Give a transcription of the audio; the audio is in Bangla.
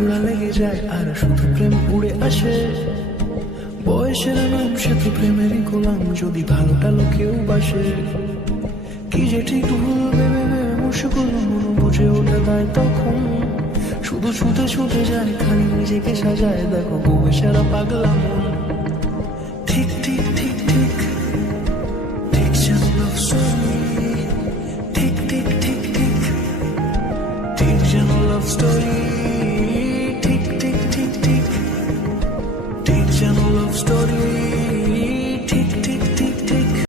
জোড়া লেগে যায় আর শুধু প্রেম উড়ে আসে। বয়সের নাম সে তো প্রেমেরই গোলাম, যদি ভালোটা লোকেও বাসে। কি যে ঠিক ভুল ভেবে মুশকুল মন বুঝে ওঠে তাই তখন শুধু ছুটে ছুটে যায়, খালি নিজেকে সাজায়। দেখো বউয়ে সারা পাগলা মন। ঠিক ঠিক